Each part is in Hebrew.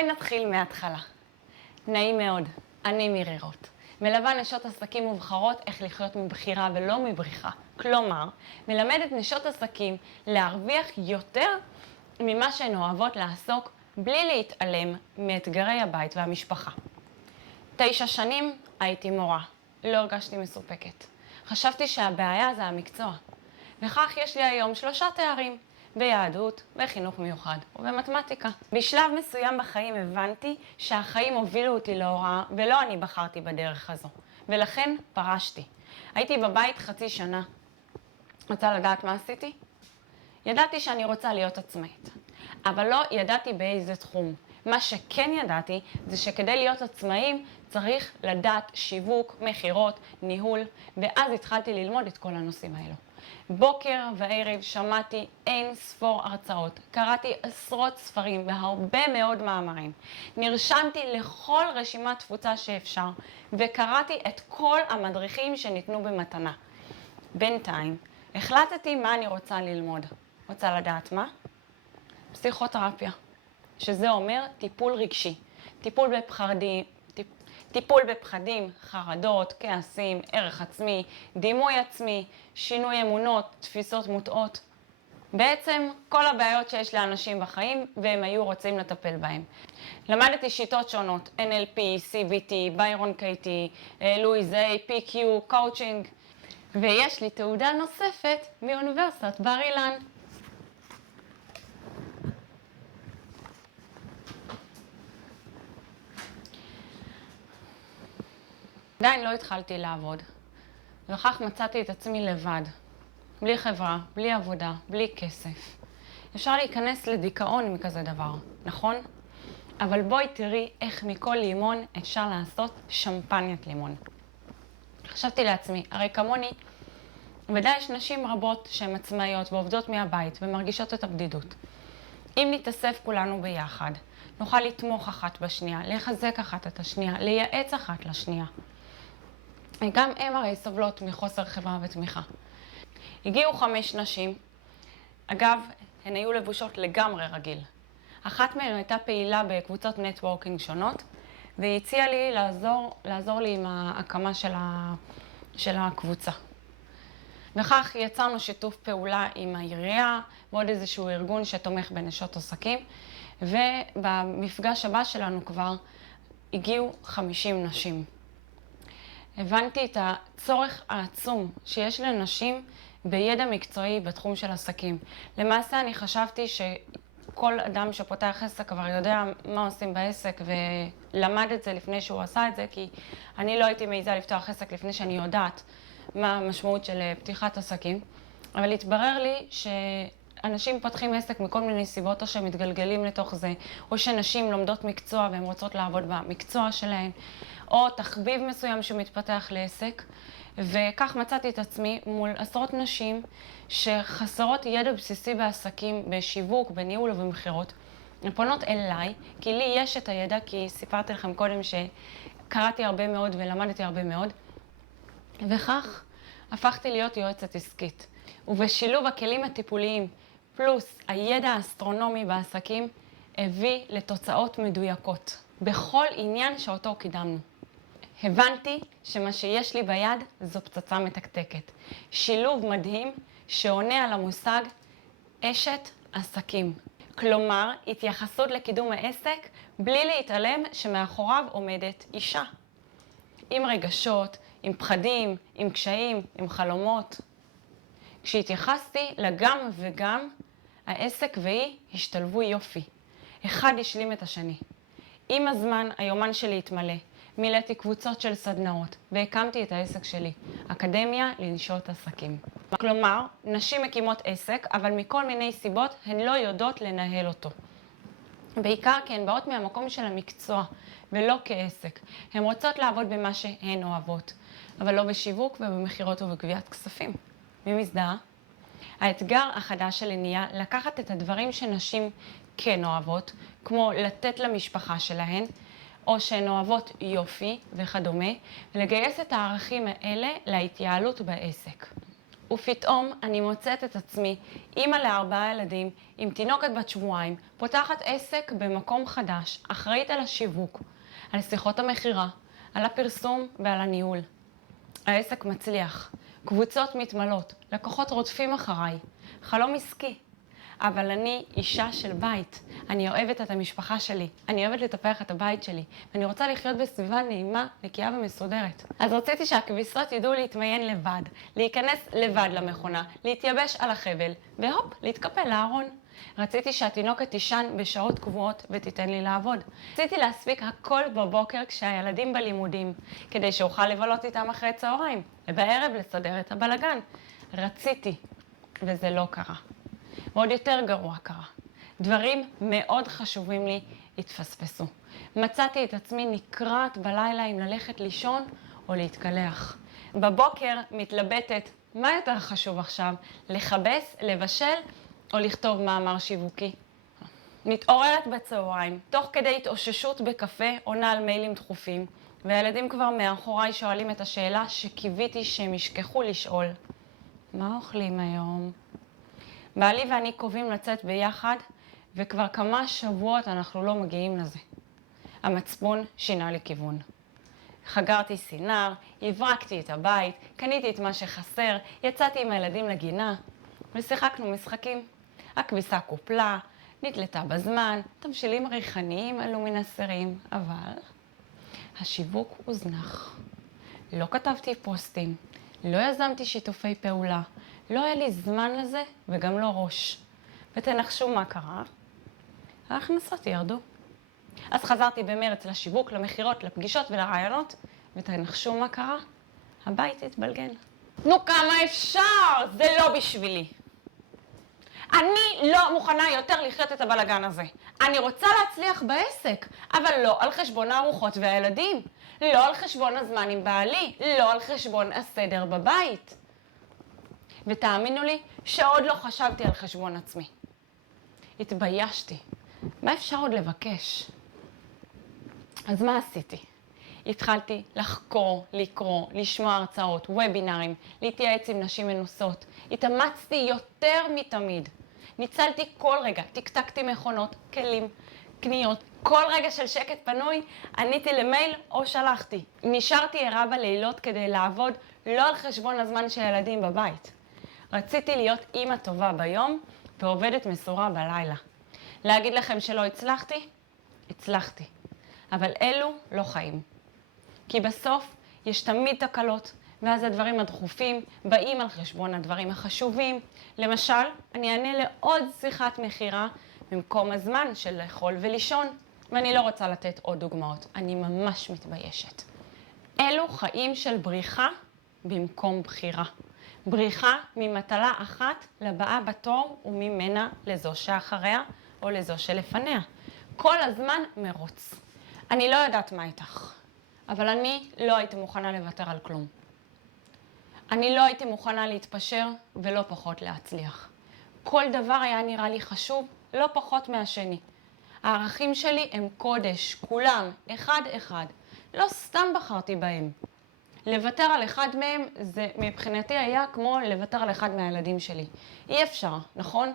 בואי נתחיל מההתחלה. נעים מאוד, אני מירי רוט. מלווה נשות עסקים ובחרות איך לחיות מבחירה ולא מבריחה. כלומר, מלמדת נשות עסקים להרוויח יותר ממה שהן אוהבות לעסוק בלי להתעלם מאתגרי הבית והמשפחה. 9 שנים הייתי מורה, לא הרגשתי מסופקת. חשבתי שהבעיה זה המקצוע. וכך יש לי היום 3 תארים, ביהדות, בחינוך מיוחד ובמתמטיקה. בשלב מסוים בחיים הבנתי שהחיים הובילו אותי להוראה ולא אני בחרתי בדרך הזו. ולכן פרשתי. הייתי בבית חצי שנה. רוצה לדעת מה עשיתי? ידעתי שאני רוצה להיות עצמאית, אבל לא ידעתי באיזה תחום. מה שכן ידעתי זה שכדי להיות עצמאים צריך לדעת שיווק, מחירות, ניהול, ואז התחלתי ללמוד את כל הנושאים האלו. בוקר וערב שמעתי אין ספור הרצאות, קראתי עשרות ספרים והרבה מאוד מאמרים. נרשמתי לכל רשימת תפוצה שאפשר, וקראתי את כל המדריכים שניתנו במתנה. בינתיים, החלטתי מה אני רוצה ללמוד. רוצה לדעת מה? פסיכותרפיה, שזה אומר טיפול רגשי, טיפול בפחדים, חרדות, כעסים, ערך עצמי, דימוי עצמי, שינוי אמונות, תפיסות מוטעות. בעצם כל הבעיות שיש לאנשים בחיים והם היו רוצים לטפל בהם. למדתי שיטות שונות, NLP, CBT, ביירון קייטי, לואיז איי, PQ, קואוצ'ינג, ויש לי תעודה נוספת מאוניברסיטת בר אילן. עדיין לא התחלתי לעבוד, וכך מצאתי את עצמי לבד, בלי חברה, בלי עבודה, בלי כסף. אפשר להיכנס לדיכאון מכזה דבר, נכון? אבל בואי תראי איך מכל לימון אפשר לעשות שמפניית לימון. חשבתי לעצמי, הרי כמוני, ודאי יש נשים רבות שהן עצמאיות ועובדות מהבית ומרגישות את הבדידות. אם נתאסף כולנו ביחד, נוכל לתמוך אחת בשנייה, לחזק אחת את השנייה, לייעץ אחת לשנייה. גם הם הרי סובלות מחוסר חברה ותמיכה. הגיעו 5 נשים, אגב, הן היו לבושות לגמרי רגיל. אחת מהן הייתה פעילה בקבוצות נטוורקינג שונות, והיא הציעה לי לעזור לי עם ההקמה של הקבוצה. וכך יצרנו שיתוף פעולה עם העירייה ועוד איזשהו ארגון שתומך בנשות עסקים, ובמפגש הבא שלנו כבר הגיעו 50 נשים. הבנתי את הצורך העצום שיש לנשים בידע מקצועי בתחום של עסקים. למעשה אני חשבתי שכל אדם שפותח עסק כבר יודע מה עושים בעסק ולמד את זה לפני שהוא עשה את זה, כי אני לא הייתי מעיזה לפתוח עסק לפני שאני יודעת מה המשמעות של פתיחת עסקים. אבל התברר לי שאנשים פותחים עסק מכל מיני סיבות, או שהם מתגלגלים לתוך זה, או שנשים לומדות מקצוע והן רוצות לעבוד במקצוע שלהן, או תחביב מסוים שמתפתח לעסק, וכך מצאתי את עצמי מול עשרות נשים שחסרות ידע בסיסי בעסקים, בשיווק, בניהול ובמחירות. הן פונות אליי, כי לי יש את הידע, כי סיפרתי לכם קודם שקראתי הרבה מאוד ולמדתי הרבה מאוד, וכך הפכתי להיות יועצת עסקית. ובשילוב הכלים הטיפוליים פלוס הידע האסטרונומי בעסקים, הביא לתוצאות מדויקות בכל עניין שאותו קידמנו. הבנתי שמה שיש לי ביד זו פצצה מתקתקת. שילוב מדהים שעונה על המושג אשת עסקים. כלומר, התייחסות לקידום העסק בלי להתעלם שמאחוריו עומדת אישה. עם רגשות, עם פחדים, עם קשיים, עם חלומות. כשהתייחסתי לגם וגם, העסק והיא השתלבו יופי. אחד השלים את השני. עם הזמן היומן שלי התמלא. מילאתי קבוצות של סדנאות והקמתי את העסק שלי, אקדמיה לנשות עסקים. כלומר, נשים מקימות עסק, אבל מכל מיני סיבות הן לא יודעות לנהל אותו. בעיקר כי הן באות מהמקום של המקצוע ולא כעסק. הן רוצות לעבוד במה שהן אוהבות, אבל לא בשיווק ובמחירות ובגביית כספים. מי מזדהה? האתגר החדש שלי נהיה לקחת את הדברים שנשים כן אוהבות, כמו לתת למשפחה שלהן, או שהן אוהבות יופי וכדומה, ולגייס את הערכים האלה להתייעלות בעסק. ופתאום אני מוצאת את עצמי, אימא ל4 ילדים, עם תינוקת בת שבועיים, פותחת עסק במקום חדש, אחראית על השיווק, על שיחות המכירה, על הפרסום ועל הניהול. העסק מצליח, קבוצות מתמלות, לקוחות רודפים אחריי, חלום עסקי. אבל אני אישה של בית, אני אוהבת את המשפחה שלי, אני אוהבת לטפח את הבית שלי, ואני רוצה לחיות בסביבה נעימה, נקייה ומסודרת. אז רציתי שהכביסות ידעו להתמיין לבד, להיכנס לבד למכונה, להתייבש על החבל, והופ, להתקפל לארון. רציתי שהתינוקת תישן בשעות קבועות ותיתן לי לעבוד. רציתי להספיק הכל בבוקר כשהילדים בלימודים, כדי שאוכל לבלות איתם אחרי צהריים, ובערב לסדר את הבלגן. רציתי, וזה לא קרה. ועוד יותר גרוע קרה. דברים מאוד חשובים לי התפספסו. מצאתי את עצמי נקרעת בלילה אם ללכת לישון או להתקלח. בבוקר מתלבטת, מה יותר חשוב עכשיו? לכבס, לבשל או לכתוב מאמר שיווקי? מתעוררת בצהריים, תוך כדי התאוששות בקפה, עונה על מיילים דחופים, והילדים כבר מאחוריי שואלים את השאלה שקיוויתי שהם ישכחו לשאול. מה אוכלים היום? בעלי ואני קובעים לצאת ביחד, וכבר כמה שבועות אנחנו לא מגיעים לזה. המצפון שינה לי כיוון. חגרתי סינר, הברקתי את הבית, קניתי את מה שחסר, יצאתי עם הילדים לגינה, ושיחקנו משחקים. הכביסה קופלה, נתלתה בזמן, תמשילים ריחניים עלו מן הסירים, אבל השיווק הוזנח. לא כתבתי פוסטים, לא יזמתי שיתופי פעולה, לא היה לי זמן לזה וגם לא ראש. ותנחשו מה קרה? ההכנסות ירדו. אז חזרתי במרץ לשיווק, למחירות, לפגישות ולרעיונות, ותנחשו מה קרה? הבית התבלגן. נו, כמה אפשר? זה לא בשבילי. אני לא מוכנה יותר לחיות את הבלגן הזה. אני רוצה להצליח בעסק, אבל לא על חשבון הארוחות והילדים. לא על חשבון הזמן עם בעלי, לא על חשבון הסדר בבית. ותאמינו לי שעוד לא חשבתי על חשבון עצמי. התביישתי. מה אפשר עוד לבקש? אז מה עשיתי? התחלתי לחקור, לקרוא, לשמוע הרצאות, וובינרים, להתייעץ עם נשים מנוסות. התאמצתי יותר מתמיד. ניצלתי כל רגע, תקתקתי מכונות, כלים, קניות. כל רגע של שקט פנוי, עניתי למייל או שלחתי. נשארתי ערה בלילות כדי לעבוד לא על חשבון הזמן של ילדים בבית. רציתי להיות אימא טובה ביום ועובדת מסורה בלילה. להגיד לכם שלא הצלחתי? הצלחתי. אבל אלו לא חיים. כי בסוף יש תמיד תקלות, ואז הדברים הדחופים באים על חשבון הדברים החשובים. למשל, אני אענה לעוד שיחת מחירה במקום הזמן של לאכול ולישון. ואני לא רוצה לתת עוד דוגמאות, אני ממש מתביישת. אלו חיים של בריחה במקום בחירה. בריחה ממטלה אחת לבאה בתור וממנה לזו שאחריה או לזו שלפניה. כל הזמן מרוץ. אני לא יודעת מה איתך, אבל אני לא הייתי מוכנה לוותר על כלום. אני לא הייתי מוכנה להתפשר ולא פחות להצליח. כל דבר היה נראה לי חשוב, לא פחות מהשני. הערכים שלי הם קודש, כולם, אחד אחד. לא סתם בחרתי בהם. לוותר על אחד מהם, זה מבחינתי היה כמו לוותר על אחד מהילדים שלי. אי אפשר, נכון?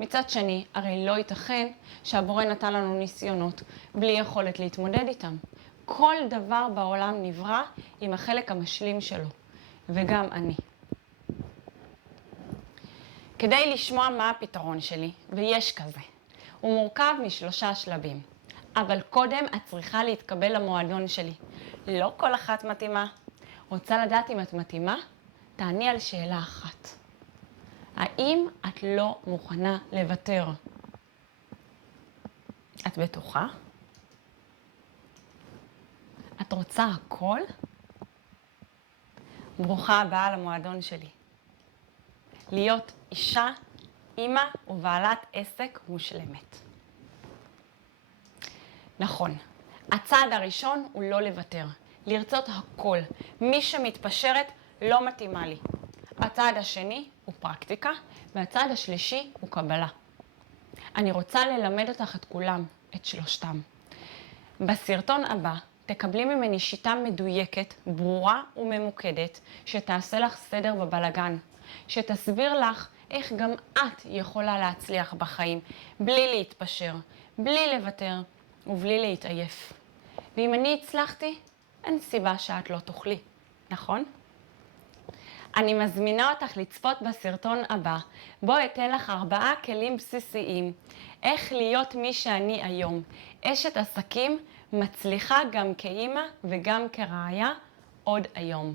מצד שני, הרי לא ייתכן שהבורא נתן לנו ניסיונות בלי יכולת להתמודד איתם. כל דבר בעולם נברא עם החלק המשלים שלו, וגם אני. כדי לשמוע מה הפתרון שלי, ויש כזה, הוא מורכב מ3 שלבים. אבל קודם את צריכה להתקבל למועדון שלי. לא כל אחת מתאימה. רוצה לדעת אם את מתאימה? תעני על שאלה אחת. האם את לא מוכנה לוותר? את בטוחה? את רוצה הכל? ברוכה הבאה למועדון שלי. להיות אישה, אימא ובעלת עסק מושלמת. נכון, הצעד הראשון הוא לא לוותר, לרצות הכל. מי שמתפשרת לא מתאימה לי. הצעד השני הוא פרקטיקה, והצעד השלישי הוא קבלה. אני רוצה ללמד אותך את כולם, את 3. בסרטון הבא תקבלי ממני שיטה מדויקת, ברורה וממוקדת, שתעשה לך סדר בבלגן. שתסביר לך איך גם את יכולה להצליח בחיים, בלי להתפשר, בלי לוותר ובלי להתעייף. ואם אני הצלחתי, אין סיבה שאת לא תוכלי, נכון? אני מזמינה אותך לצפות בסרטון הבא, בו אתן לך 4 כלים בסיסיים, איך להיות מי שאני היום, אשת עסקים מצליחה גם כאימא וגם כרעיה עוד היום.